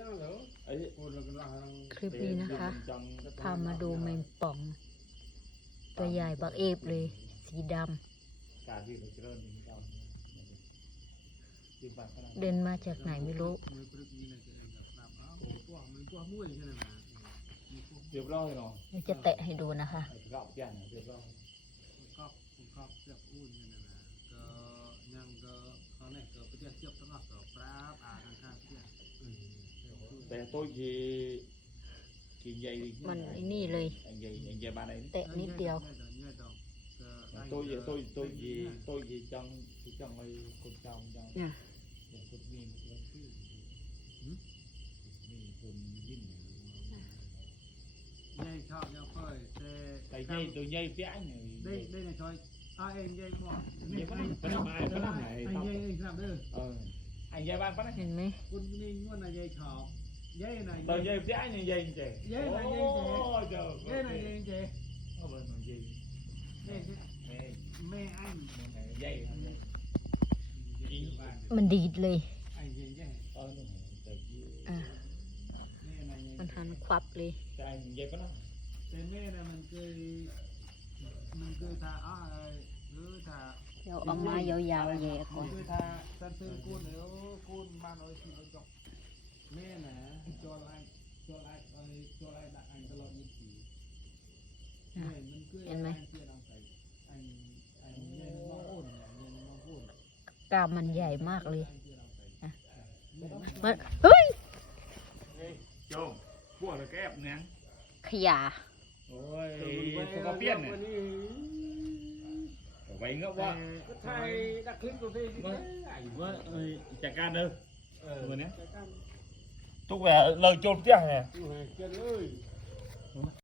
นั่งเหรอ ấy คนเรากำลังคลิปนี้นะคะ trong cái พามาดูแมงป่อง ตัวใหญ่บักเอฟเลย สีด cả gì phải trơn trong tìm bằng cái ำเดินมาจากไหนไม่รู้มือปรึกนี่เลยจะเองกับครับอ้าวโอ้ตัวมันตัวมุ้ยใช่ไหมนะ việc lo rồi nó เดี๋ยวจะแตะให้ดูนะคะ gạo tiền việc lo ก็ก็เสียบอุ่นนี่นะก็ยังก็เขาเนี่ยก็ไปเทียบเทียบตั้งแต่ก็ปราบอ่านข้างๆเทียบ แต่ tôi gì thì dây มันไอ้นี่เลย anh dây anh dây bạn ấy แตะนิดเดียว tôi gì tôi tôi gì tôi gì trong thì trong ấy con trong trong เนี่ย con miên con cứ miên con miên ยายชอบยาเฟยแต่ cái dây tôi dây phía anh ได้ได้ในซอยอาเองยายบอกยายบ้านไปทำไมไปทำไมไอ้ยายเองครับเด้อ ờ anh dây bạn phát เห็นไหมคุณนี่งวดนายยายชอบ ยายนาย tôi dây phía anh dây chị Dây là dây chị. ôi trời ยายนายยายเจ๊ Ôi, bên mà dây แม่ Mẹ, แม่อัน mẹ dây hả? มันดีดเลยไอ้ยายยาย Ờ, nó phải dây. อะแม่นายมันหันควับเลย Cái anh dây có nó แต่แม่น่ะมันเคยมันเคยทาอ้าหรือทาเดี๋ยวเอาไม้ยาวๆแย่ก่อนคือทาสันซื้อกูนเดี๋ยวกูนมาหน่อยสิเอาจอก แม่นะจอไลจอไลไอ้จอไลดักอันตลอดยี่สิบแม่มันคือเห็นไหมเพื่อนเอาใส่อันอันเย็นน้องอ้นเนี่ยเย็นน้องอ้นกามมันใหญ่มากเลยเพื่อนเอาใส่อะแม่มันมันเฮ้ย Chôm, cua là cái ép nè ขยะ Ôi, không có biết này Vậy ngốc quá ก็ไทยดักคลิปตัวเอง Vâng, vâng, ơi, chả can đâu เออ Vừa nè แต่กัน Túc về lời chôn tiếc nè